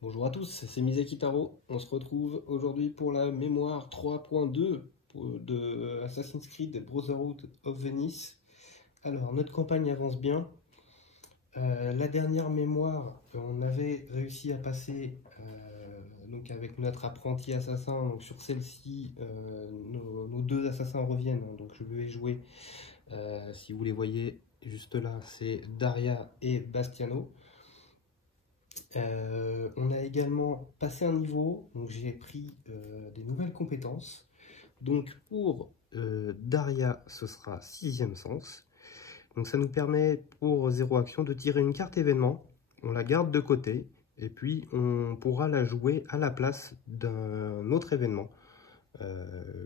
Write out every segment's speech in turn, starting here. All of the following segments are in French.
Bonjour à tous, c'est Misaki Taro. On se retrouve aujourd'hui pour la mémoire 3.2 de Assassin's Creed Brotherhood of Venice. Alors, notre campagne avance bien. La dernière mémoire, on avait réussi à passer donc avec notre apprenti assassin. Donc sur celle-ci, nos deux assassins reviennent. Donc je vais jouer, si vous les voyez juste là, c'est Daria et Bastiano. On a également passé un niveau, donc j'ai pris des nouvelles compétences. Donc pour Daria, ce sera 6e sens. Donc ça nous permet pour 0 action de tirer une carte événement, on la garde de côté, et puis on pourra la jouer à la place d'un autre événement,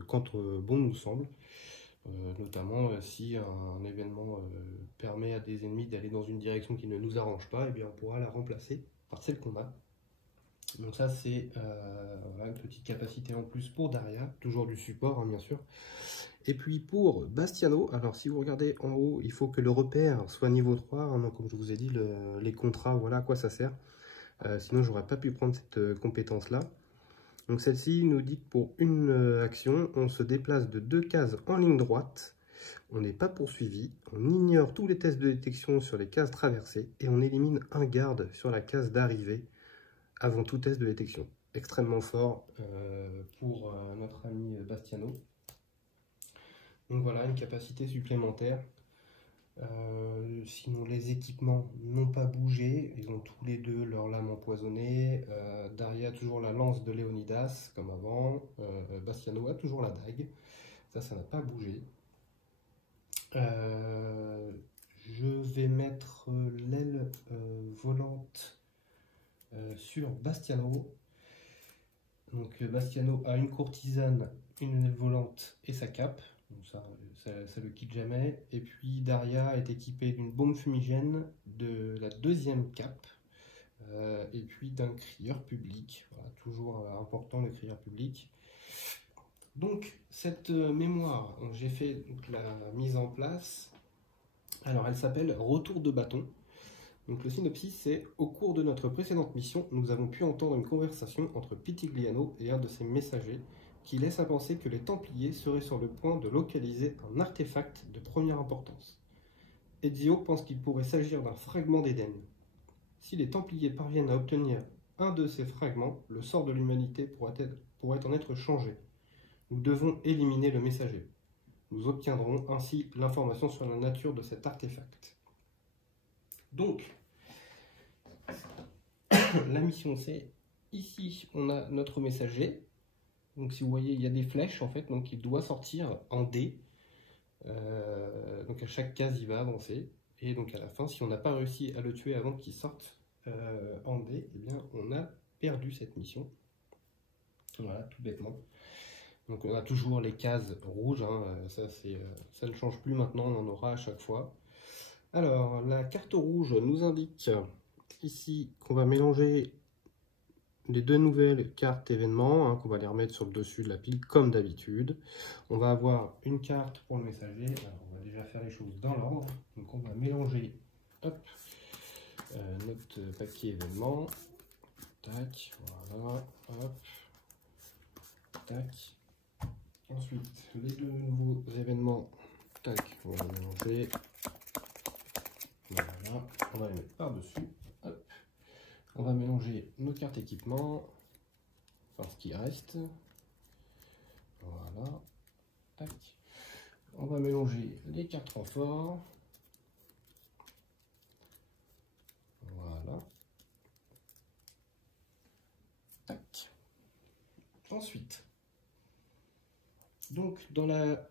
quand bon nous semble. Notamment si un événement permet à des ennemis d'aller dans une direction qui ne nous arrange pas, et bien on pourra la remplacer par celle qu'on a. Donc ça c'est une petite capacité en plus pour Daria, toujours du support hein, bien sûr. Et puis pour Bastiano, alors si vous regardez en haut, il faut que le repère soit niveau 3, hein, donc comme je vous ai dit, les contrats, voilà à quoi ça sert. Sinon j'aurais pas pu prendre cette compétence là. Donc celle-ci nous dit que pour une action, on se déplace de 2 cases en ligne droite, on n'est pas poursuivi, on ignore tous les tests de détection sur les cases traversées et on élimine un garde sur la case d'arrivée avant tout test de détection. Extrêmement fort pour notre ami Bastiano. Donc voilà, une capacité supplémentaire. Sinon les équipements n'ont pas bougé, ils ont tous les deux leur lame empoisonnée. Daria a toujours la lance de Léonidas comme avant. Bastiano a toujours la dague, ça n'a pas bougé. Je vais mettre l'aile volante sur Bastiano. Donc Bastiano a une courtisane, une aile volante et sa cape. Donc ça le quitte jamais. Et puis Daria est équipée d'une bombe fumigène, de la deuxième cape, et puis d'un crieur public. Voilà, toujours important le crieur public. Donc cette mémoire, j'ai fait donc, la mise en place. Alors elle s'appelle Retour de bâton. Donc le synopsis c'est: au cours de notre précédente mission, nous avons pu entendre une conversation entre Pitigliano et un de ses messagers qui laisse à penser que les Templiers seraient sur le point de localiser un artefact de première importance. Ezio pense qu'il pourrait s'agir d'un fragment d'Éden. Si les Templiers parviennent à obtenir un de ces fragments, le sort de l'humanité pourrait en être changé. Nous devons éliminer le messager. Nous obtiendrons ainsi l'information sur la nature de cet artefact. Donc, la mission c'est, ici on a notre messager. Donc si vous voyez, il y a des flèches en fait, donc il doit sortir en D. Donc à chaque case il va avancer. Et donc à la fin, si on n'a pas réussi à le tuer avant qu'il sorte en D, eh bien on a perdu cette mission. Voilà, tout bêtement. Donc on a toujours les cases rouges, hein, ça ne change plus maintenant, on en aura à chaque fois. Alors la carte rouge nous indique ici qu'on va mélanger les deux nouvelles cartes événements, hein, qu'on va les remettre sur le dessus de la pile comme d'habitude. On va avoir une carte pour le messager. Alors, on va déjà faire les choses dans l'ordre. Donc on va mélanger hop, notre paquet événement. Tac, voilà, hop, tac. Ensuite, les deux nouveaux événements, tac, on va les mélanger. Voilà, on va les mettre par-dessus. On va mélanger nos cartes équipements, enfin ce qui reste. Voilà. Tac. On va mélanger les cartes renforts. Voilà. Tac. Ensuite, donc dans la,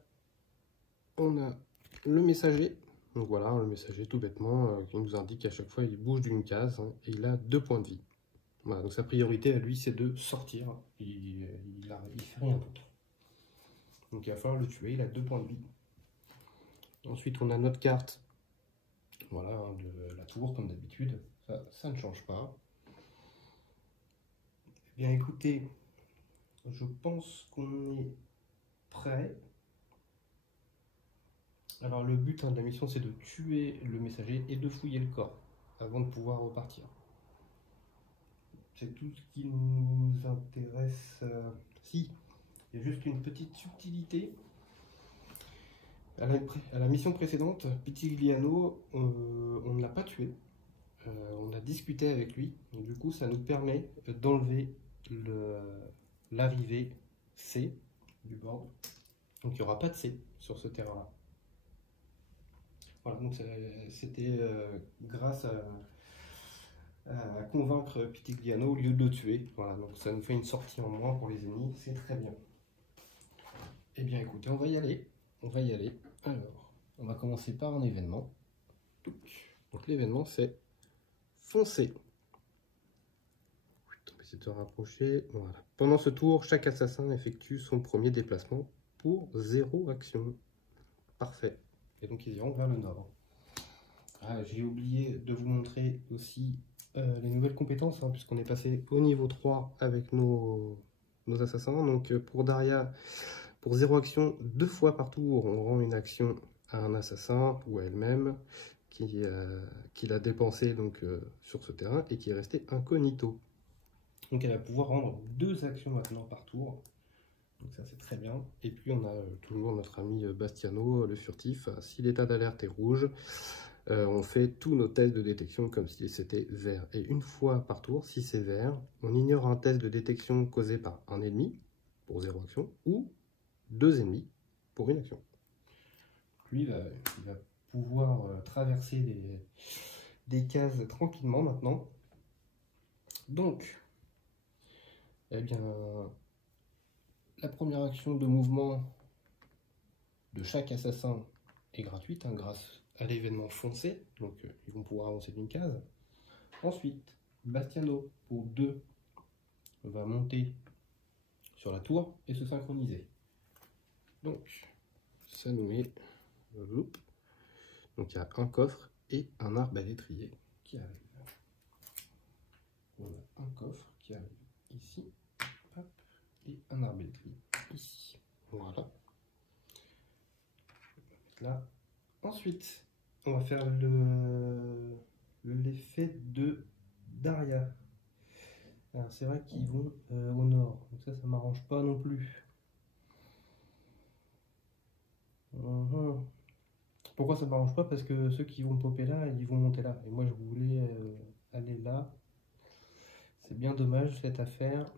on a le messager. Donc voilà, le messager tout bêtement qui nous indique à chaque fois il bouge d'une case hein, et il a 2 points de vie. Voilà, donc sa priorité à lui c'est de sortir. Il fait rien d'autre. Donc il va falloir le tuer, il a 2 points de vie. Ensuite on a notre carte, voilà, hein, de la tour comme d'habitude, ça ne change pas. Eh bien écoutez, je pense qu'on est prêt. Alors le but hein, de la mission c'est de tuer le messager et de fouiller le corps avant de pouvoir repartir. c'est tout ce qui nous intéresse. Si, il y a juste une petite subtilité. À la mission précédente, Pitigliano, on ne l'a pas tué. On a discuté avec lui. Donc, du coup, ça nous permet d'enlever l'arrivée C du board. Donc, il n'y aura pas de C sur ce terrain-là. Voilà, donc c'était grâce à convaincre Pitigliano au lieu de le tuer. Voilà, donc ça nous fait une sortie en moins pour les ennemis, c'est très bien. Eh bien écoutez, on va y aller. On va y aller. Alors, on va commencer par un événement. Donc l'événement c'est foncer. On va essayer de se rapprocher. Voilà. Pendant ce tour, chaque assassin effectue son premier déplacement pour 0 action. Parfait. Et donc ils iront vers le nord. Ah, j'ai oublié de vous montrer aussi les nouvelles compétences, hein, puisqu'on est passé au niveau 3 avec nos assassins. Donc pour Daria, pour 0 action, 2 fois par tour, on rend une action à un assassin ou à elle-même qui l'a dépensé donc, sur ce terrain et qui est resté incognito. Donc elle va pouvoir rendre 2 actions maintenant par tour. Donc ça c'est très bien. Et puis on a toujours notre ami Bastiano, le furtif. Si l'état d'alerte est rouge, on fait tous nos tests de détection comme si c'était vert. Et une fois par tour, si c'est vert, on ignore un test de détection causé par un ennemi pour 0 action ou 2 ennemis pour 1 action. Lui, il va pouvoir traverser des cases tranquillement maintenant. Donc, eh bien, la première action de mouvement de chaque assassin est gratuite, hein, grâce à l'événement foncé, donc ils vont pouvoir avancer d'une case. Ensuite, Bastiano, pour 2, va monter sur la tour et se synchroniser. Donc, ça nous met... Donc il y a un coffre et un arbalétrier qui arrive. On a un coffre qui arrive ici, hop, et un arbalétrier ici. Voilà. Là. Ensuite, on va faire l'effet de Daria. Alors c'est vrai qu'ils vont au nord, donc ça m'arrange pas non plus. Pourquoi ça m'arrange pas? Parce que ceux qui vont popper là, ils vont monter là. Et moi je voulais aller là. C'est bien dommage cette affaire.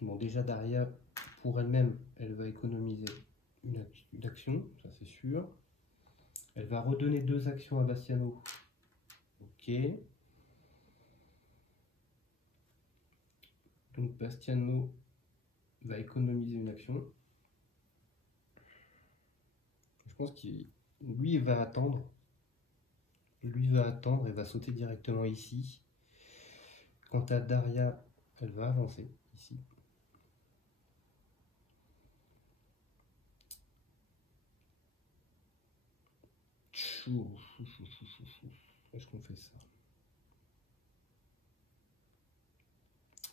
Bon, déjà Daria, pour elle-même, elle va économiser une action, ça c'est sûr. Elle va redonner 2 actions à Bastiano. Ok. Donc Bastiano va économiser une action. Je pense qu'il lui va attendre. Lui va attendre et va sauter directement ici. Quant à Daria, elle va avancer ici. Est-ce qu'on fait ça?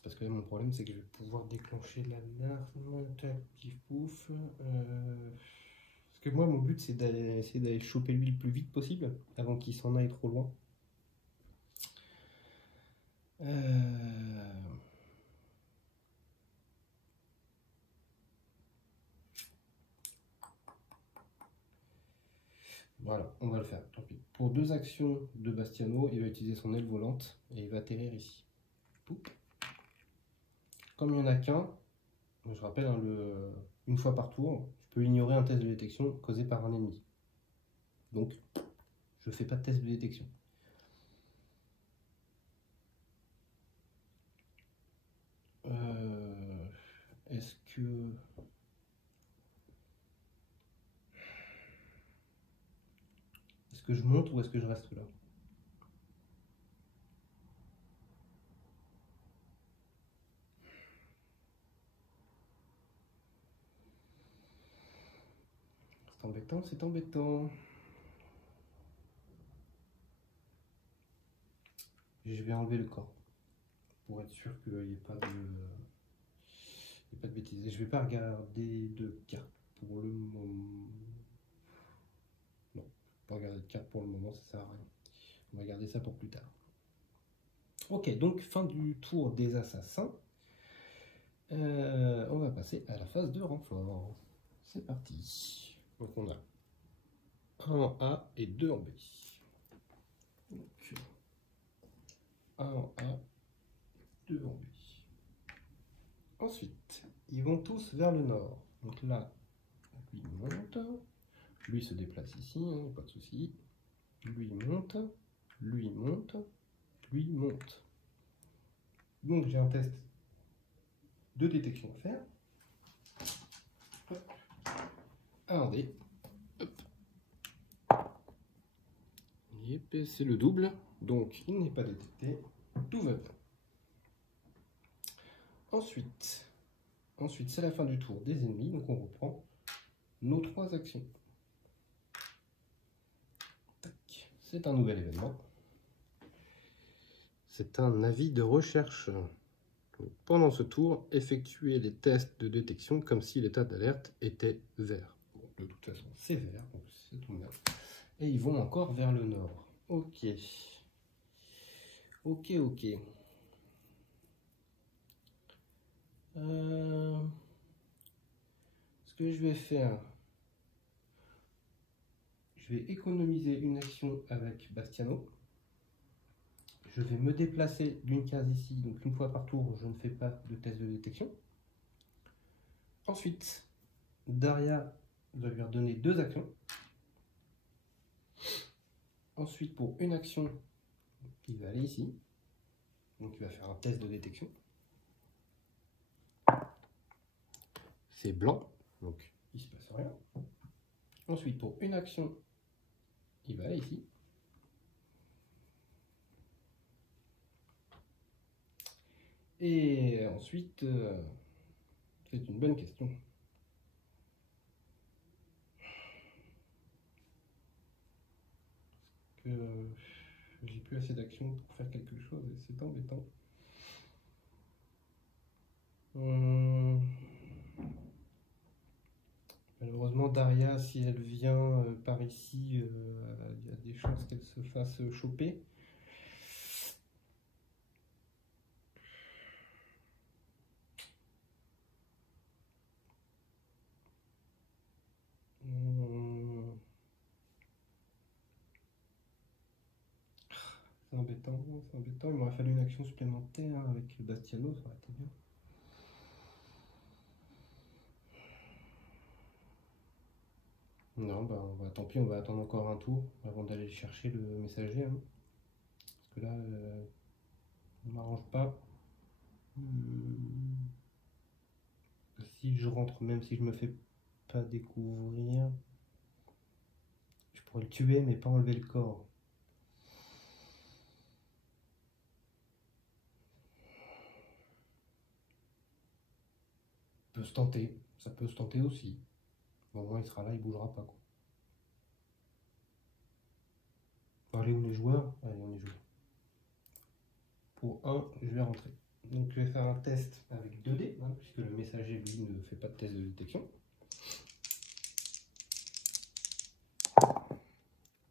Parce que là, mon problème, c'est que je vais pouvoir déclencher l'alarme interactive pouf. Parce que moi, mon but, c'est essayer d'aller choper lui le plus vite possible avant qu'il s'en aille trop loin. Voilà, on va le faire, tant pis. Pour 2 actions de Bastiano, il va utiliser son aile volante et il va atterrir ici. Poup. Comme il n'y en a qu'un, je rappelle, hein, une fois par tour, je peux ignorer un test de détection causé par un ennemi. Donc, je ne fais pas de test de détection. Est-ce que je monte ou est-ce que je reste là? C'est embêtant, c'est embêtant. Je vais enlever le corps pour être sûr qu'il n'y ait pas de bêtises. Et je vais pas regarder de carte pour le moment. Non. pas regarder de carte pour le moment, ça sert à rien. On va garder ça pour plus tard. Ok, donc fin du tour des assassins. On va passer à la phase de renfort. C'est parti. Donc on a 1 en A et 2 en B. Donc 1 en A, 2 en B. Ensuite, ils vont tous vers le nord. Donc là, lui monte. Lui se déplace ici, hein, pas de souci. Lui monte. Lui monte. Lui monte. Donc j'ai un test de détection à faire. Hop. Un dé. C'est le double, donc il n'est pas détecté. Tout va bien. Ensuite c'est la fin du tour des ennemis, donc on reprend nos 3 actions. C'est un nouvel événement. C'est un avis de recherche. Donc, pendant ce tour, effectuez les tests de détection comme si l'état d'alerte était vert. Bon, de toute façon, c'est vert, donc c'est tout bien. Et ils vont encore vers le nord. Ok. Ok. Ce que je vais faire, je vais économiser une action avec Bastiano. Je vais me déplacer d'une case ici, donc une fois par tour, je ne fais pas de test de détection. Ensuite, Daria va lui redonner 2 actions. Ensuite, pour une action, il va aller ici. Donc il va faire un test de détection. C'est blanc, donc il ne se passe rien. Ensuite, pour une action, il va aller ici. Et ensuite, c'est une bonne question. J'ai plus assez d'actions pour faire quelque chose et c'est embêtant. Malheureusement, Daria, si elle vient par ici, il y a des chances qu'elle se fasse choper. C'est embêtant, c'est embêtant. Il m'aurait fallu une action supplémentaire avec Bastiano, ça aurait été bien. Non, bah tant pis, on va attendre encore un tour avant d'aller chercher le messager. Hein. Parce que là, on ne m'arrange pas. Si je rentre, même si je me fais pas découvrir, je pourrais le tuer mais pas enlever le corps. Ça peut se tenter, ça peut se tenter aussi. Bon, au moins il sera là, il bougera pas. Quoi. Allez, où les joueurs? Allez, on est joueurs. Pour 1, je vais rentrer. Donc je vais faire un test avec 2 dés, hein, puisque le messager lui ne fait pas de test de détection.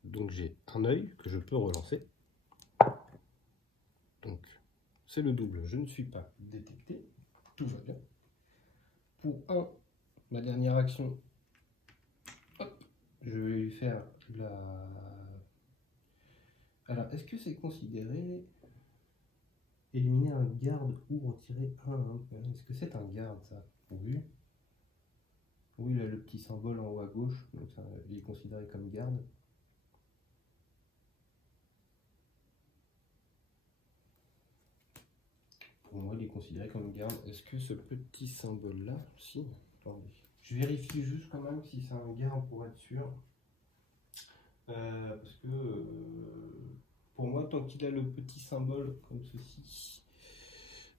Donc j'ai un œil que je peux relancer. Donc c'est le double, je ne suis pas détecté. Tout va bien. Pour 1, ma dernière action, hop, je vais lui faire la... Alors, est-ce que c'est considéré éliminer un garde ou retirer un... Est-ce que c'est un garde, ça? Oui. Oui, il a le petit symbole en haut à gauche, donc ça, il est considéré comme garde. Pour moi, il est considéré comme garde. Est-ce que ce petit symbole-là, si, attendez. Je vérifie juste quand même si c'est un garde pour être sûr. Parce que pour moi, tant qu'il a le petit symbole comme ceci,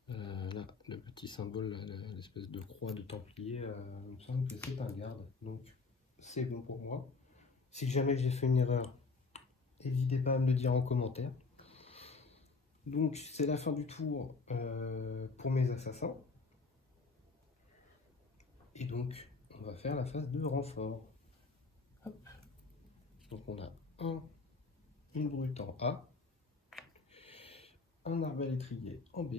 là, le petit symbole, l'espèce de croix de Templier, il me semble que c'est un garde. Donc, c'est bon pour moi. Si jamais j'ai fait une erreur, n'hésitez pas à me le dire en commentaire. Donc, c'est la fin du tour pour mes assassins. Et donc, on va faire la phase de renfort. Hop. Donc, on a une brute en A, un arbalétrier en B,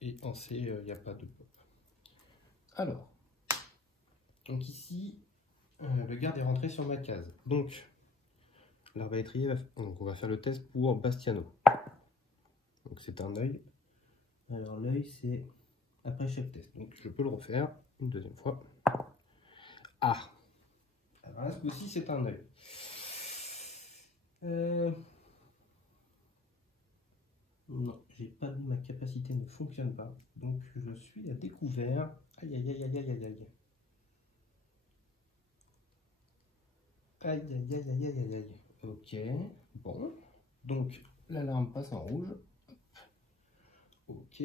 et en C, il n'y a pas de pop. Alors, donc ici, le garde est rentré sur ma case. Donc, l'arbalétrier, on va faire le test pour Bastiano. Donc c'est un œil. Alors l'œil, c'est après chaque test. Donc je peux le refaire une deuxième fois. Ah! Alors là, ce coup-ci, c'est un œil. Non, ma capacité ne fonctionne pas. Donc je suis à découvert. Aïe aïe aïe aïe aïe aïe aïe. Aïe aïe aïe aïe aïe aïe. Ok, bon. Donc l'alarme passe en rouge. Ok.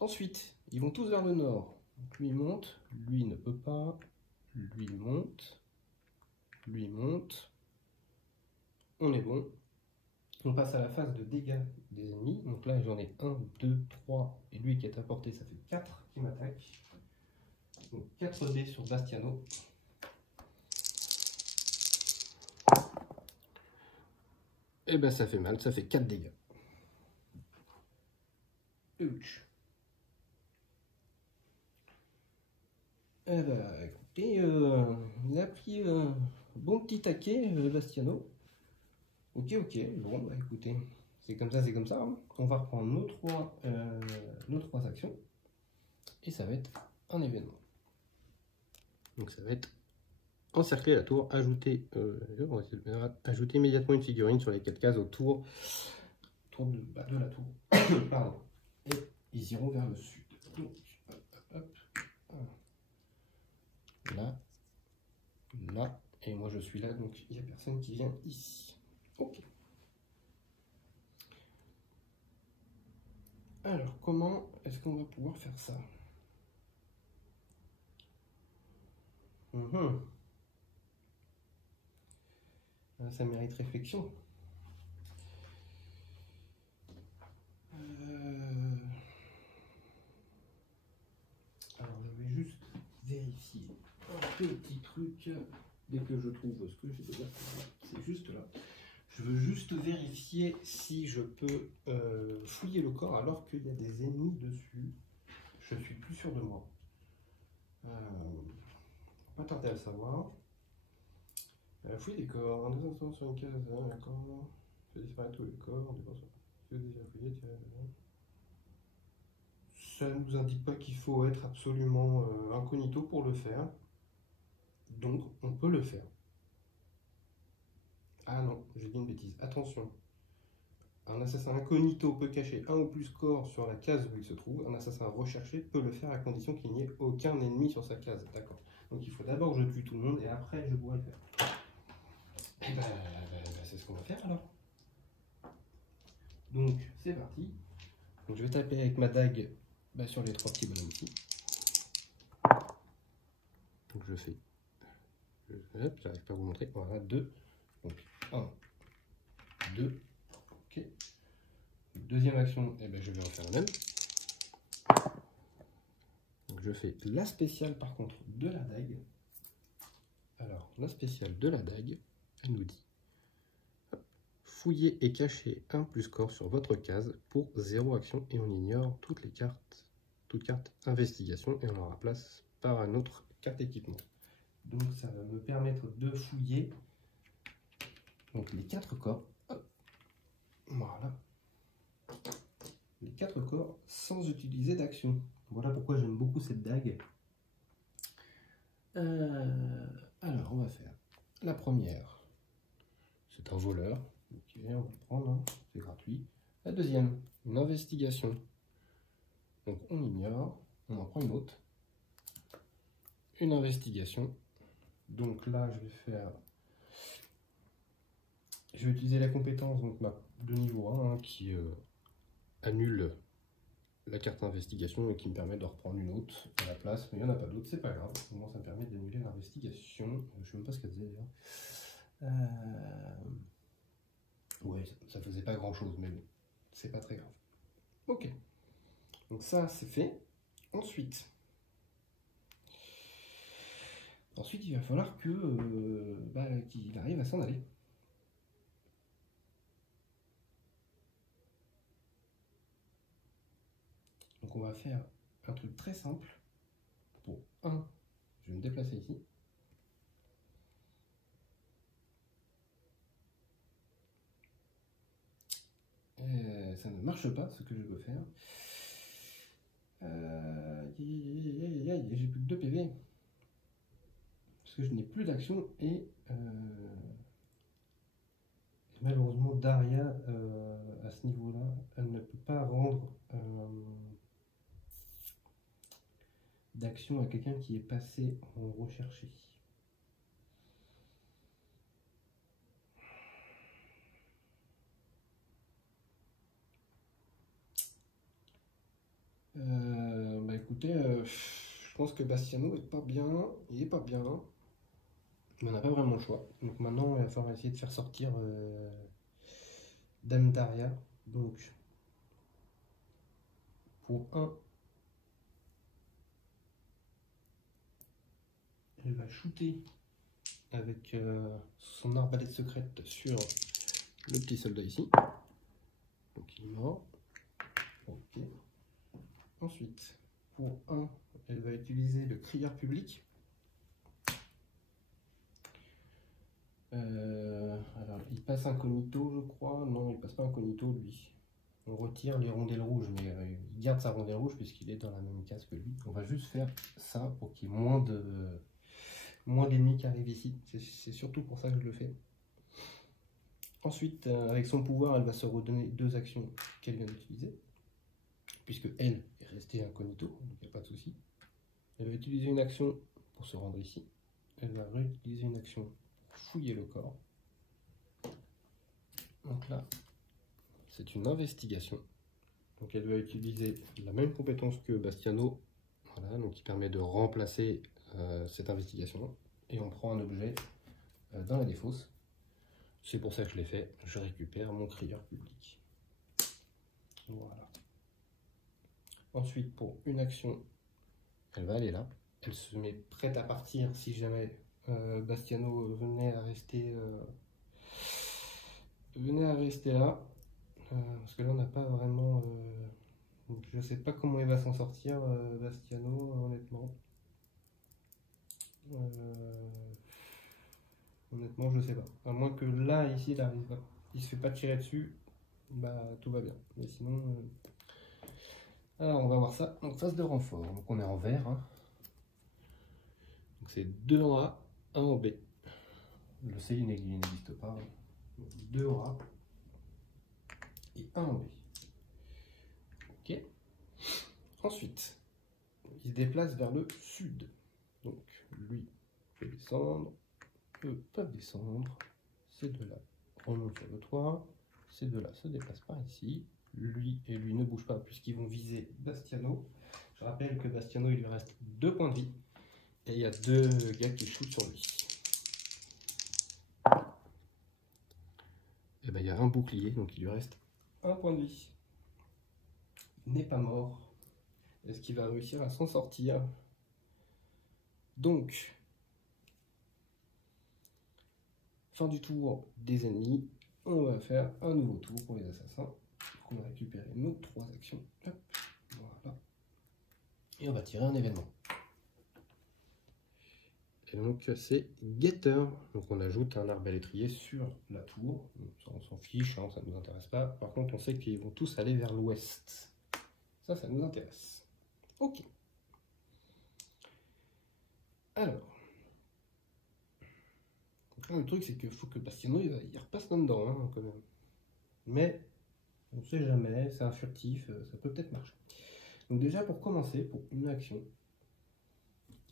Ensuite, ils vont tous vers le nord. Donc lui monte, lui ne peut pas. Lui monte. Lui monte. On est bon. On passe à la phase de dégâts des ennemis. Donc là, j'en ai 1, 2, 3. Et lui qui est à portée, ça fait 4 qui m'attaquent. Donc 4 dés sur Bastiano. Et ben ça fait mal, ça fait 4 dégâts. Ouch. Eh ben, écoutez, il a pris un bon petit taquet, Bastiano. Ok, bon, bah écoutez, c'est comme ça, c'est comme ça. Hein. On va reprendre nos trois actions. Et ça va être un événement. Donc ça va être encercler la tour, ajouter immédiatement une figurine sur les 4 cases autour de la tour. Pardon. Et ils iront vers le sud. Donc, hop, là, là, et moi je suis là, donc il n'y a personne qui vient ici. Ok. Alors, comment est-ce qu'on va pouvoir faire ça? Ça mérite réflexion. Alors, je vais juste vérifier un petit truc. Dès que je trouve ce que j'ai déjà, c'est juste là. Je veux juste vérifier si je peux fouiller le corps alors qu'il y a des ennemis dessus. Je suis plus sûr de moi. Pas tarder à le savoir. Fouiller des corps. En 2 instants sur une case, d'accord. Fait disparaître tous les corps. Si vous désirez fouiller, tirez dedans. Ça ne nous indique pas qu'il faut être absolument incognito pour le faire. Donc, on peut le faire. Ah non, j'ai dit une bêtise. Attention. Un assassin incognito peut cacher un ou plus corps sur la case où il se trouve. Un assassin recherché peut le faire à condition qu'il n'y ait aucun ennemi sur sa case. D'accord. Donc il faut d'abord que je tue tout le monde et après je pourrai le faire. Et ben, c'est ce qu'on va faire alors. Donc c'est parti. Donc, je vais taper avec ma dague sur les 3 petits bonhommes ici. Donc je fais. Hop, j'arrive pas à vous montrer. Voilà, 2. Donc 1, 2. Ok. Deuxième action, je vais refaire la même. Donc je fais la spéciale par contre de la dague. Alors la spéciale de la dague, elle nous dit fouiller et cacher un plus corps sur votre case pour 0 action et on ignore toutes cartes investigation et on la remplace par un autre carte équipement. Donc ça va me permettre de fouiller donc les 4 corps. Hop. Voilà. Les 4 corps sans utiliser d'action. Voilà pourquoi j'aime beaucoup cette dague. Alors, on va faire la première. C'est un voleur. Ok, on va le prendre, hein. C'est gratuit. La deuxième, une investigation. Donc, on ignore. On en prend une autre. Une investigation. Donc là, je vais utiliser la compétence donc, de niveau 1 qui annule la carte investigation et qui me permet de reprendre une autre à la place, mais il n'y en a pas d'autres, c'est pas grave. Au moins ça me permet d'annuler l'investigation. Je ne sais même pas ce qu'elle faisait d'ailleurs. Ouais, ça faisait pas grand chose, mais bon, c'est pas très grave. Ok, donc ça c'est fait. Ensuite, Ensuite, il va falloir qu'il arrive à s'en aller. Donc on va faire un truc très simple. Pour 1, je vais me déplacer ici. Ça ne marche pas ce que je veux faire. J'ai plus que 2 PV. Parce que je n'ai plus d'action et malheureusement Daria à ce niveau-là, elle ne peut pas rendre d'action à quelqu'un qui est passé en recherché. Écoutez, je pense que Bastiano est pas bien, il est pas bien, mais on n'a pas vraiment le choix. Donc maintenant, il va falloir essayer de faire sortir Dame Daria. Donc pour 1, elle va shooter avec son arbalète secrète sur le petit soldat ici. Donc il est mort. Ok. Ensuite, pour 1, elle va utiliser le crieur public. Alors, il passe incognito, je crois. Non, il passe pas incognito, lui. On retire les rondelles rouges, mais il garde sa rondelle rouge puisqu'il est dans la même case que lui. On va juste faire ça pour qu'il y ait moins d'ennemis qui arrivent ici. C'est surtout pour ça que je le fais. Ensuite, avec son pouvoir, elle va se redonner 2 actions qu'elle vient d'utiliser. Puisque elle est restée incognito, donc il n'y a pas de souci. Elle va utiliser une action pour se rendre ici. Elle va réutiliser une action pour fouiller le corps. Donc là, c'est une investigation. Donc elle va utiliser la même compétence que Bastiano, voilà, donc qui permet de remplacer cette investigation. Et on prend un objet dans la défausse. C'est pour ça que je l'ai fait. Je récupère mon crieur public. Voilà. Ensuite, pour une action, elle va aller là. Elle se met prête à partir si jamais Bastiano venait à rester là. Parce que là, on n'a pas vraiment... je ne sais pas comment il va s'en sortir, Bastiano, honnêtement. Honnêtement, je ne sais pas. À moins que là, ici, il se fait pas tirer dessus, bah tout va bien. Mais sinon... Alors, on va voir ça. Donc, phase de renfort. Donc, on est en vert. Hein. Donc, c'est 2 en A, 1 en B. Le C, il n'existe pas. 2 en A et 1 en B. Ok. Ensuite, il se déplace vers le sud. Donc, lui peut descendre. Eux peuvent descendre. Ces deux-là remontent sur le toit. Ces deux-là se déplacent par ici. Lui et lui ne bougent pas puisqu'ils vont viser Bastiano. Je rappelle que Bastiano, il lui reste 2 points de vie. Et il y a 2 gars qui shootent sur lui. Et ben, il y a un bouclier, donc il lui reste 1 point de vie. Il n'est pas mort. Est-ce qu'il va réussir à s'en sortir? Donc, fin du tour des ennemis. On va faire un nouveau tour pour les assassins. On va récupérer nos 3 actions. Hop, voilà. Et on va tirer un événement. Et donc c'est Getter. Donc on ajoute un arbalétrier sur la tour. Donc, ça, on s'en fiche, hein, ça ne nous intéresse pas. Par contre, on sait qu'ils vont tous aller vers l'ouest. Ça nous intéresse. Ok. Alors. Donc là, le truc, c'est qu'il faut que Bastiano, il repasse là-dedans, hein, quand même. Mais, on ne sait jamais, c'est un furtif, ça peut peut-être marcher. Donc déjà, pour commencer, pour une action,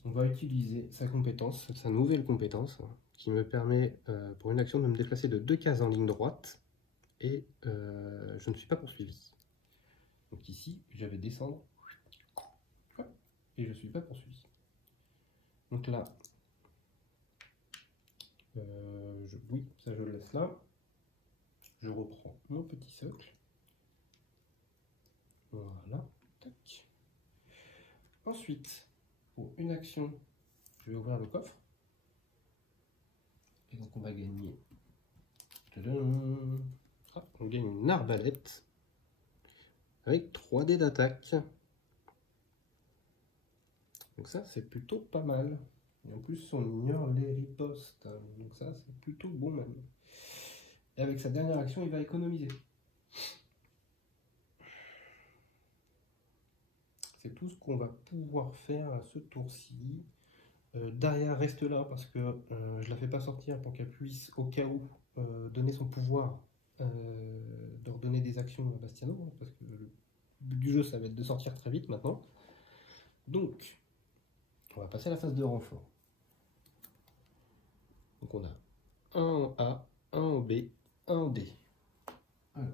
on va utiliser sa compétence, sa nouvelle compétence, qui me permet, pour une action, de me déplacer de 2 cases en ligne droite, et je ne suis pas poursuivi. Donc ici, je vais descendre, et je ne suis pas poursuivi. Donc là, oui, ça je le laisse là. Je reprends mon petit socle. Voilà, tac. Ensuite, pour une action, je vais ouvrir le coffre. Qu'est-ce qu'on va gagner? Tadam. Ah, on gagne une arbalète avec 3 dés d'attaque. Donc ça, c'est plutôt pas mal. Et en plus, on ignore les ripostes. Donc ça, c'est plutôt bon même. Et avec sa dernière action, il va économiser. C'est tout ce qu'on va pouvoir faire à ce tour-ci. Daria reste là parce que je la fais pas sortir pour qu'elle puisse, au cas où, donner son pouvoir de redonner des actions à Bastiano. Parce que le but du jeu, ça va être de sortir très vite maintenant. Donc, on va passer à la phase de renfort. Donc on a un en A, un en B, un en D. Alors,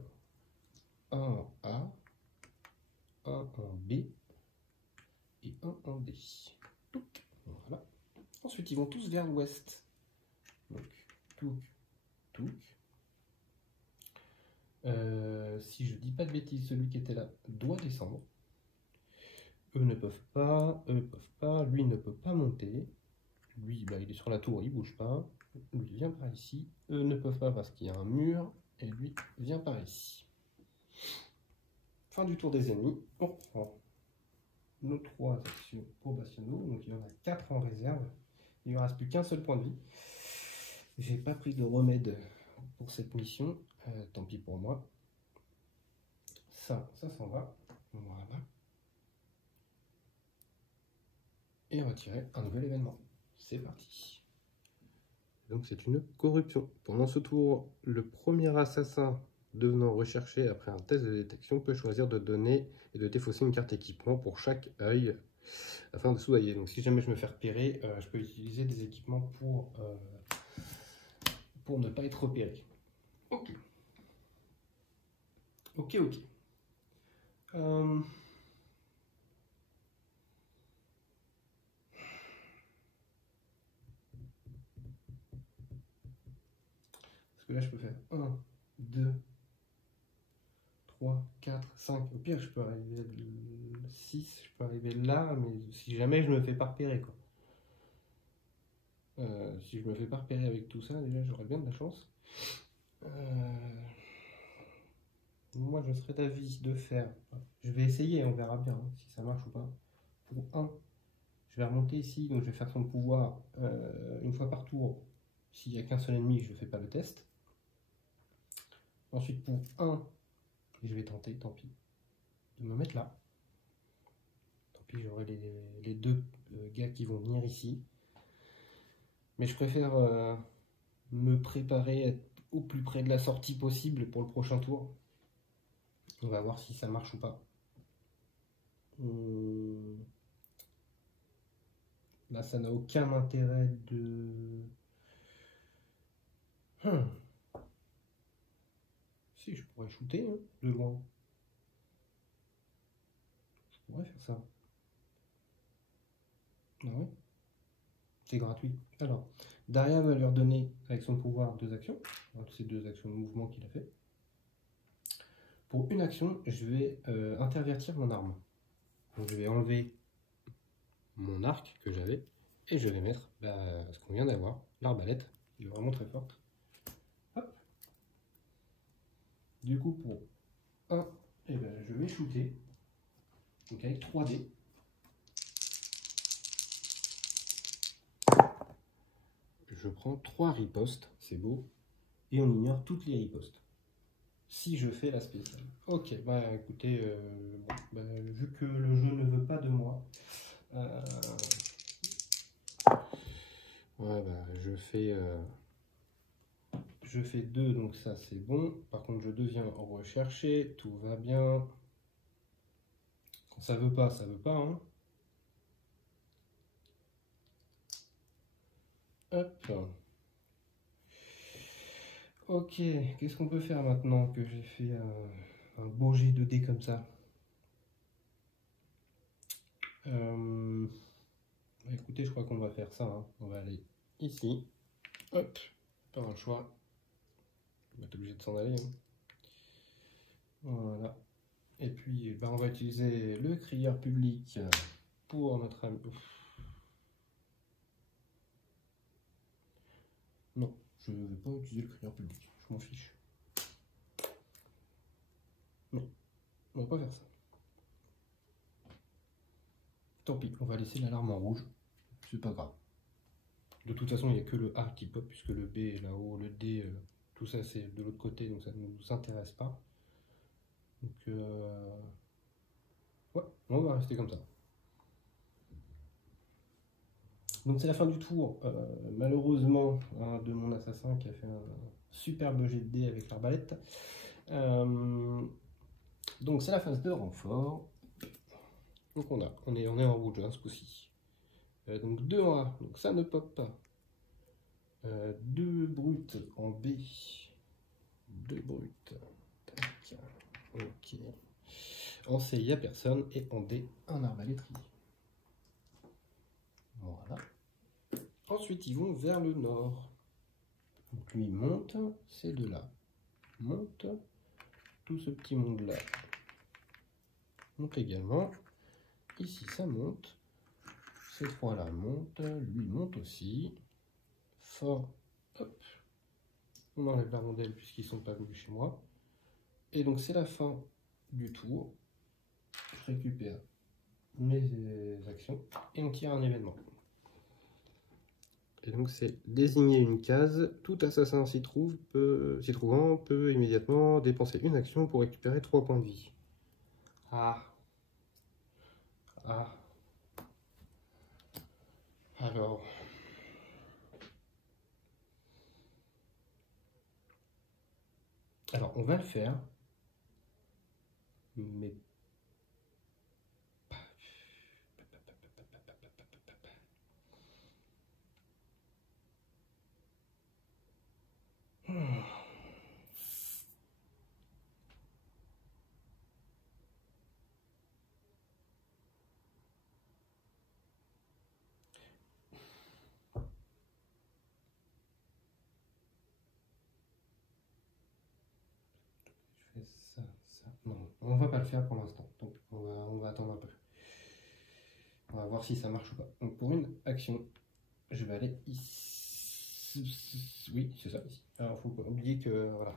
un en A, un en B et un en D. Voilà. Ensuite, ils vont tous vers l'ouest. Donc, touc, touc. Si je dis pas de bêtises, celui qui était là doit descendre. Eux ne peuvent pas, lui ne peut pas monter. Lui, bah, il est sur la tour, il bouge pas. Lui vient par ici. Eux ne peuvent pas parce qu'il y a un mur. Et lui vient par ici. Fin du tour des ennemis. On reprend nos 3 actions pour Bastiano. Donc il y en a 4 en réserve. Il ne reste plus qu'un seul point de vie. J'ai pas pris de remède pour cette mission. Tant pis pour moi. Ça s'en va. Voilà. Et retirer un nouvel événement. C'est parti. Donc c'est une corruption. Pendant ce tour, le premier assassin devenant recherché après un test de détection peut choisir de donner et de défausser une carte équipement pour chaque œil afin de soudoyer. Donc si jamais je me fais repérer, je peux utiliser des équipements pour ne pas être repéré. Ok. Ok. Parce que là je peux faire 1, 2, 3, 4, 5. Au pire je peux arriver à 6, je peux arriver là, mais si jamais je me fais pas repérer quoi. Si je me fais pas repérer avec tout ça, déjà j'aurais bien de la chance. Moi je serais d'avis de faire. Je vais essayer, on verra bien hein, si ça marche ou pas. Pour 1, je vais remonter ici, donc je vais faire son pouvoir une fois par tour. S'il n'y a qu'un seul ennemi, je ne fais pas le test. Ensuite pour 1, je vais tenter, tant pis, de me mettre là. Tant pis, j'aurai les 2 gars qui vont venir ici. Mais je préfère me préparer à être au plus près de la sortie possible pour le prochain tour. On va voir si ça marche ou pas. Là, ça n'a aucun intérêt de... Si, je pourrais shooter hein, de loin. Je pourrais faire ça. Ah ouais. C'est gratuit. Alors, Daria va lui redonner, avec son pouvoir, 2 actions. C'est 2 actions de mouvement qu'il a fait. Pour une action, je vais intervertir mon arme. Donc je vais enlever mon arc que j'avais et je vais mettre ce qu'on vient d'avoir, l'arbalète, qui est vraiment très forte. Hop. Du coup, pour 1, je vais shooter. Donc avec 3 dés. Je prends 3 ripostes, c'est beau, et on ignore toutes les ripostes. Si je fais la spéciale. Ok, bah écoutez, vu que le jeu ne veut pas de moi, je fais 2, donc ça c'est bon. Par contre, je deviens recherché, tout va bien. Quand ça veut pas, ça veut pas. Hein. Hop. Ok, qu'est-ce qu'on peut faire maintenant que j'ai fait un beau jet de dés comme ça? Écoutez, je crois qu'on va faire ça. Hein. On va aller ici. Hop, pas un choix. On va être obligé de s'en aller. Hein. Voilà. Et puis, on va utiliser le crieur public pour notre ami. Non, je ne vais pas utiliser le crieur public, je m'en fiche. Non, on va pas faire ça. Tant pis, on va laisser l'alarme en rouge, c'est pas grave. De toute façon, il n'y a que le A qui pop, puisque le B est là-haut, le D, tout ça c'est de l'autre côté, donc ça ne nous intéresse pas. Donc, ouais, on va rester comme ça. Donc c'est la fin du tour. Malheureusement, de mon assassin qui a fait un superbe jet de dés avec l'arbalète. Donc c'est la phase de renfort. Donc on est en rouge hein, ce coup-ci. Donc 2 en A, donc ça ne pop pas. 2 brutes en B. 2 brutes. Tac. Ok. En C, il n'y a personne. Et en D, un arbalétrier. Voilà. Ensuite, ils vont vers le nord. Donc lui monte, ces deux-là monte. Tout ce petit monde-là monte également. Ici, ça monte. Ces trois-là montent. Lui monte aussi. Fort. Hop. On enlève la rondelle puisqu'ils ne sont pas venus chez moi. Et donc, c'est la fin du tour. Je récupère mes actions et on tire un événement. Et donc c'est désigner une case, tout assassin s'y trouvant peut immédiatement dépenser une action pour récupérer 3 points de vie. Ah. Alors. On va le faire. Mais ça. Non, on va pas le faire pour l'instant. Donc on va attendre un peu. On va voir si ça marche ou pas. Donc pour une action, je vais aller ici. Oui, c'est ça, ici. Alors, il faut pas oublier que voilà,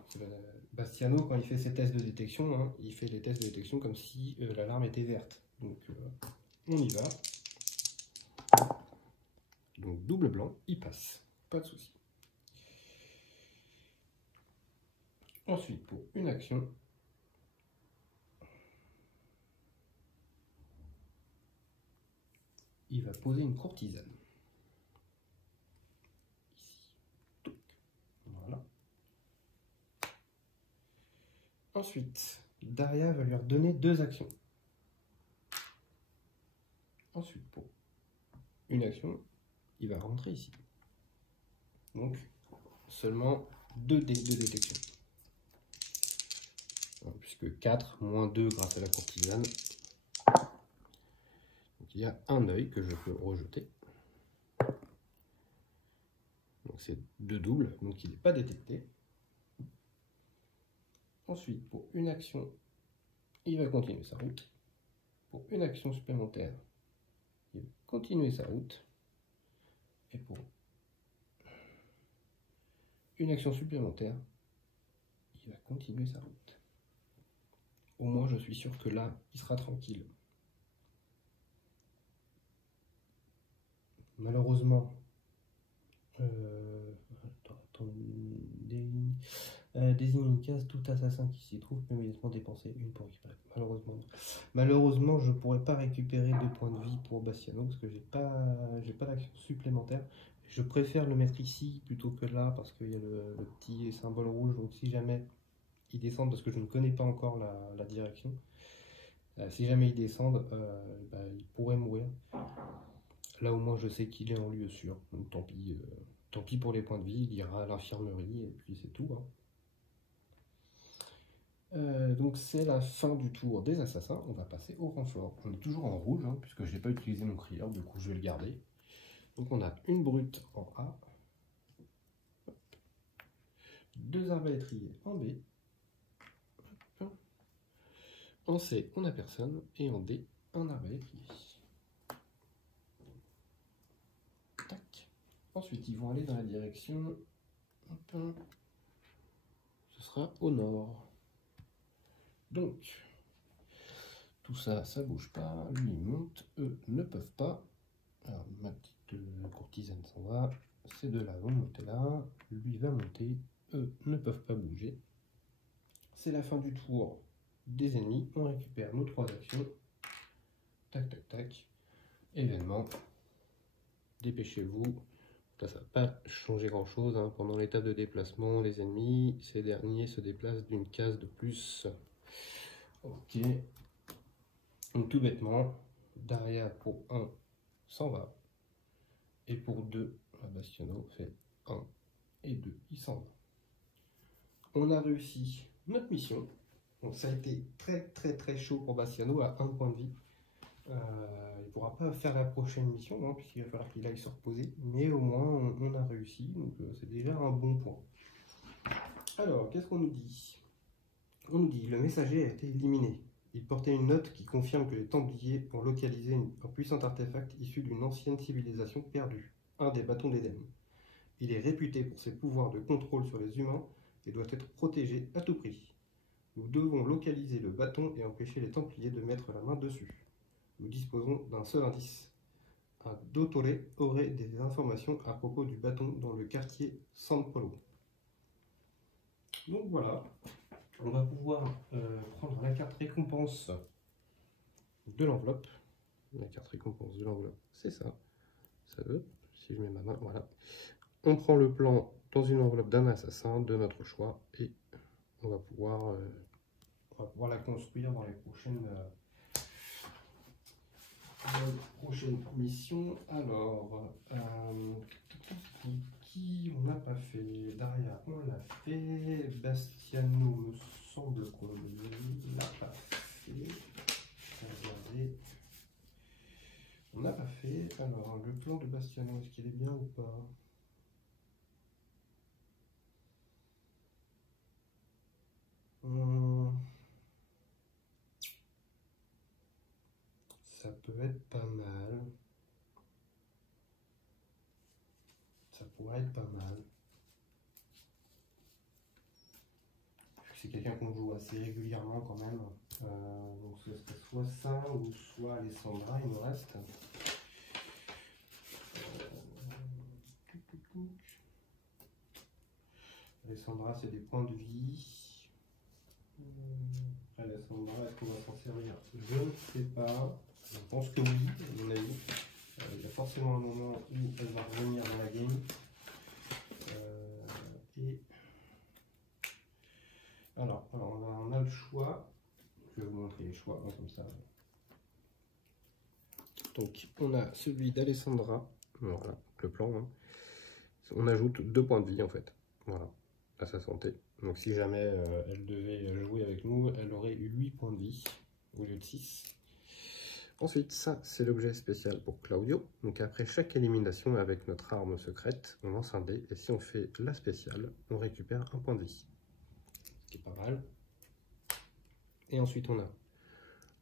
Bastiano, quand il fait ses tests de détection, hein, il fait les tests de détection comme si l'alarme était verte. Donc, on y va. Donc, double blanc, il passe. Pas de souci. Ensuite, pour une action, il va poser une courtisane. Voilà. Ensuite, Daria va lui redonner 2 actions. Ensuite, pour une action, il va rentrer ici. Donc, seulement 2 dés de détection. Puisque 4 moins 2 grâce à la courtisane. Donc, il y a un œil que je peux rejeter. Donc, c'est 2 doubles, donc il n'est pas détecté. Ensuite, pour une action, il va continuer sa route. Pour une action supplémentaire, il va continuer sa route. Et pour une action supplémentaire, il va continuer sa route. Au moins, je suis sûr que là, il sera tranquille. Malheureusement, désigne une case, tout assassin qui s'y trouve peut immédiatement dépenser une pour récupérer. Malheureusement, je ne pourrais pas récupérer 2 points de vie pour Bastiano parce que j'ai pas d'action supplémentaire. Je préfère le mettre ici plutôt que là parce qu'il y a le petit symbole rouge. Donc si jamais ils descendent, parce que je ne connais pas encore la direction, si jamais ils descendent, ils pourraient mourir. Là au moins je sais qu'il est en lieu sûr, donc tant pis pour les points de vie, il ira à l'infirmerie et puis c'est tout. Donc c'est la fin du tour des assassins, on va passer au renfort. On est toujours en rouge, puisque je n'ai pas utilisé mon crieur, du coup je vais le garder. Donc on a une brute en A, 2 arbalétriers en B, en C on n'a personne, et en D un arbalétrier. Tac. Ensuite ils vont aller dans la direction Hop. Ce sera au nord. Donc, tout ça, ça bouge pas. Lui, il monte. Eux ne peuvent pas. Alors, ma petite courtisane s'en va. Ces deux-là vont monter là. Lui va monter. Eux ne peuvent pas bouger. C'est la fin du tour des ennemis. On récupère nos 3 actions. Tac, tac, tac. Événement. Dépêchez-vous. Là, ça va pas changer grand-chose. Hein. Pendant l'étape de déplacement, les ennemis, ces derniers se déplacent d'une case de plus. Ok. Donc tout bêtement, Daria pour 1 s'en va. Et pour 2, Bastiano fait 1 et 2, il s'en va. On a réussi notre mission. Donc ça a été très chaud pour Bastiano à 1 point de vie. Il ne pourra pas faire la prochaine mission, hein, puisqu'il va falloir qu'il aille se reposer. Mais au moins, on a réussi. Donc c'est déjà un bon point. Alors, qu'est-ce qu'on nous dit? On nous dit, le messager a été éliminé. Il portait une note qui confirme que les Templiers ont localisé un puissant artefact issu d'une ancienne civilisation perdue, un des bâtons d'Éden. Il est réputé pour ses pouvoirs de contrôle sur les humains et doit être protégé à tout prix. Nous devons localiser le bâton et empêcher les Templiers de mettre la main dessus. Nous disposons d'un seul indice. Un Dottore aurait des informations à propos du bâton dans le quartier San Polo. Donc voilà. On va pouvoir prendre la carte récompense de l'enveloppe. La carte récompense de l'enveloppe, c'est ça. Ça veut, si je mets ma main, voilà. On prend le plan dans une enveloppe d'un assassin de notre choix et on va pouvoir la construire dans les prochaines missions. Alors, qui on n'a pas fait? Daria, on l'a fait. Bastiano, me semble qu'on ne l'a pas fait. Regardez. On n'a pas fait. Alors, le plan de Bastiano, est-ce qu'il est bien ou pas? Ça peut être pas mal. Ça pourrait être pas mal. C'est quelqu'un qu'on joue assez régulièrement quand même. Donc ce serait soit ça ou soit Alessandra, il me reste. Alessandra, c'est des points de vie. Alessandra, est-ce qu'on va s'en servir? Je ne sais pas. Je pense que oui, à mon avis. Il y a forcément un moment où elle va revenir dans la game. Alors, on a le choix. Je vais vous montrer les choix comme ça. Donc, on a celui d'Alessandra. Voilà, le plan. Hein. On ajoute 2 points de vie en fait. Voilà, à sa santé. Donc, si jamais elle devait jouer avec nous, elle aurait eu 8 points de vie au lieu de 6. Ensuite, ça, c'est l'objet spécial pour Claudio. Donc, après chaque élimination avec notre arme secrète, on lance un dé. Et si on fait la spéciale, on récupère 1 point de vie. Ce qui est pas mal. Et ensuite, on a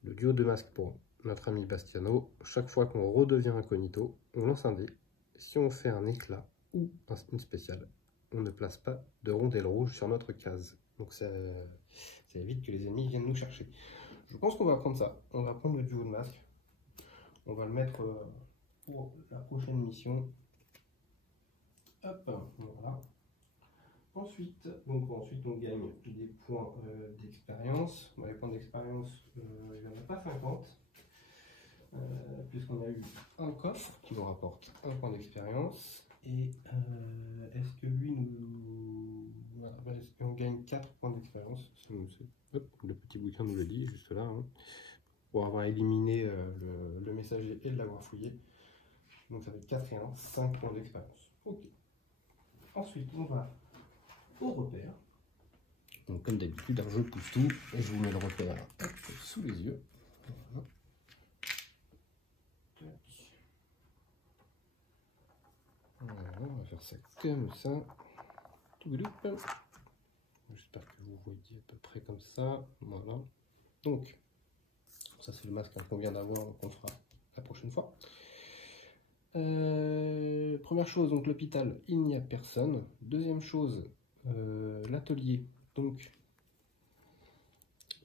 le duo de masques pour notre ami Bastiano. Chaque fois qu'on redevient incognito, on lance un dé. Si on fait un éclat ou une spéciale, on ne place pas de rondelle rouge sur notre case. Donc ça évite que les ennemis viennent nous chercher. Je pense qu'on va prendre ça. On va prendre le duo de masques. On va le mettre pour la prochaine mission. Hop, voilà. Ensuite, on gagne des points d'expérience. Bon, les points d'expérience, il n'y en a pas 50. Puisqu'on a eu un coffre qui nous rapporte 1 point d'expérience. Et est-ce que lui nous... Voilà, est-ce qu'on gagne 4 points d'expérience? Le petit bouquin nous le dit, juste là. Hein, pour avoir éliminé le messager et l'avoir fouillé. Donc ça fait 4 et 1, 5 points d'expérience. Ok. Ensuite, on va au repère. Donc comme d'habitude, je pousse tout et je vous mets le repère sous les yeux. Voilà. Voilà, on va faire ça comme ça. J'espère que vous voyez à peu près comme ça. Voilà. Donc, ça c'est le masque qu'on vient d'avoir, qu'on fera la prochaine fois. Première chose, donc l'hôpital, il n'y a personne. Deuxième chose, l'atelier. Donc,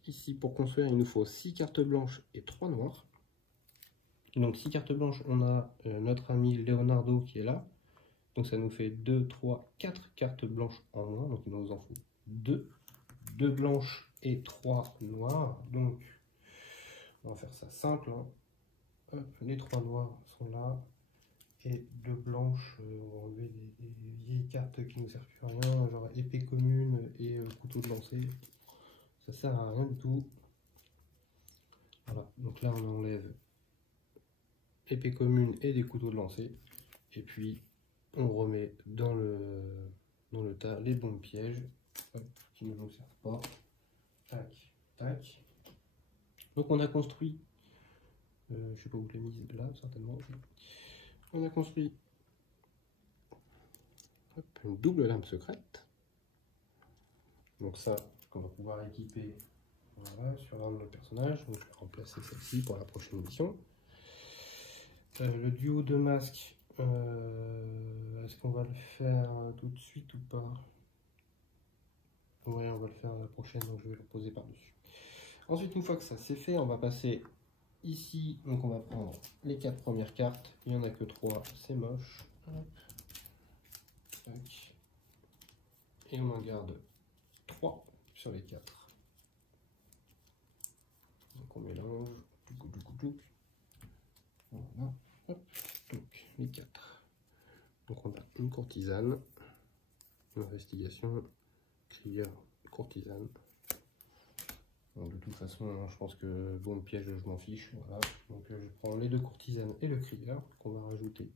ici, pour construire, il nous faut 6 cartes blanches et 3 noires. Donc, 6 cartes blanches, on a notre ami Leonardo qui est là. Donc, ça nous fait 2, 3, 4 cartes blanches en moins. Donc, il nous en faut 2. 2 blanches et 3 noires. Donc, on va faire ça simple. Hein. Hop, les 3 noirs sont là. Et 2 blanches, on va enlever des vieilles cartes qui ne nous servent plus à rien, genre épée commune et couteau de lancer. Ça sert à rien du tout. Voilà, donc là on enlève épée commune et des couteaux de lancer. Et puis on remet dans le tas les bombes pièges, hop, qui ne nous servent pas. Tac, tac. Donc on a construit, je sais pas où je l'ai mise, là certainement. On a construit une double lame secrète. Donc ça, qu'on va pouvoir équiper voilà, sur l'un de nos personnages. Donc je vais remplacer celle-ci pour la prochaine mission. Le duo de masques, est-ce qu'on va le faire tout de suite ou pas? Oui, on va le faire la prochaine, donc je vais le poser par-dessus. Ensuite, une fois que ça c'est fait, on va passer ici. Donc on va prendre les 4 premières cartes. Il n'y en a que 3, c'est moche. Hop. Tac. Et on en garde 3 sur les 4. Donc on mélange. Voilà. Hop. Donc les 4. Donc on a une courtisane, une investigation, clear, courtisane. Donc de toute façon, je pense que bombe piège, je m'en fiche. Voilà. Donc je prends les 2 courtisanes et le clear qu'on va rajouter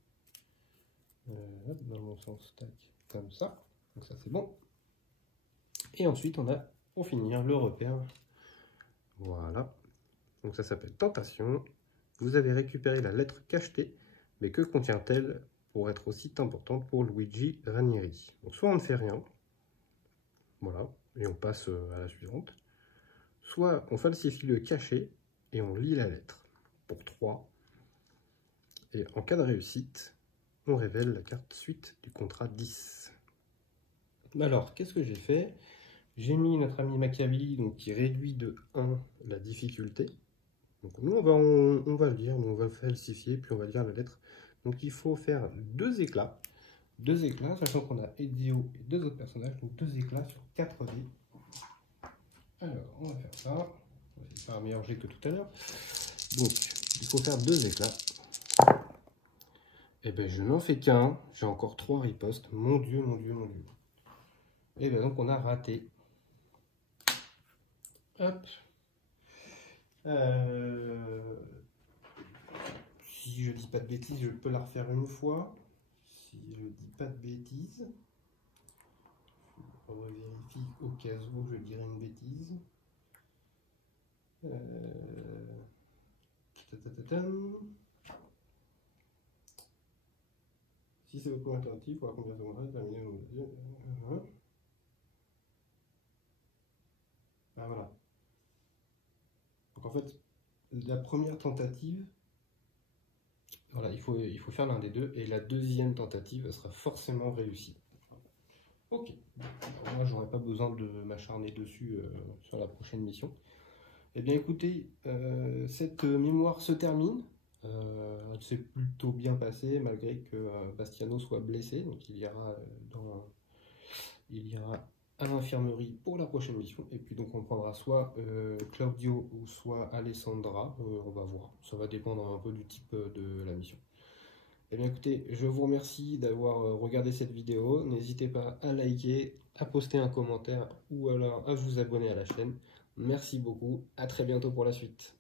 dans mon sens, tac, comme ça. Donc ça c'est bon. Et ensuite on a pour finir le repère. Voilà. Donc ça s'appelle tentation. Vous avez récupéré la lettre cachetée, mais que contient-elle pour être aussi importante pour Luigi Ranieri? Donc soit on ne fait rien, voilà, et on passe à la suivante. Soit on falsifie le cachet et on lit la lettre pour 3. Et en cas de réussite, on révèle la carte suite du contrat 10. Alors, qu'est-ce que j'ai fait? J'ai mis notre ami Machiavelli, donc qui réduit de 1 la difficulté. Donc nous, on va le lire, on va le falsifier, puis on va lire la lettre. Donc il faut faire 2 éclats. 2 éclats, sachant qu'on a Ezio et 2 autres personnages, donc 2 éclats sur 4 dés. Alors, on va faire ça. On va essayer de faire un meilleur jet que tout à l'heure. Donc, il faut faire 2 éclats. Et bien, je n'en fais qu'un. J'ai encore 3 ripostes. Mon Dieu, mon Dieu, mon Dieu. Et bien, donc, on a raté. Hop. Si je dis pas de bêtises, je peux la refaire une fois. Si je dis pas de bêtises. On vérifie au cas où je dirais une bêtise. Si c'est votre alternative, pour la combien de secondes terminer. Ah voilà. Donc en fait, la première tentative, voilà, il faut faire l'un des deux, et la deuxième tentative sera forcément réussie. Ok, alors moi j'aurais pas besoin de m'acharner dessus sur la prochaine mission. Eh bien écoutez, cette mémoire se termine. Elle s'est plutôt bien passée malgré que Bastiano soit blessé, donc il ira à l'infirmerie pour la prochaine mission, et puis donc on prendra soit Claudio ou soit Alessandra, on va voir, ça va dépendre un peu du type de la mission. Eh bien écoutez, je vous remercie d'avoir regardé cette vidéo, n'hésitez pas à liker, à poster un commentaire ou alors à vous abonner à la chaîne. Merci beaucoup, à très bientôt pour la suite.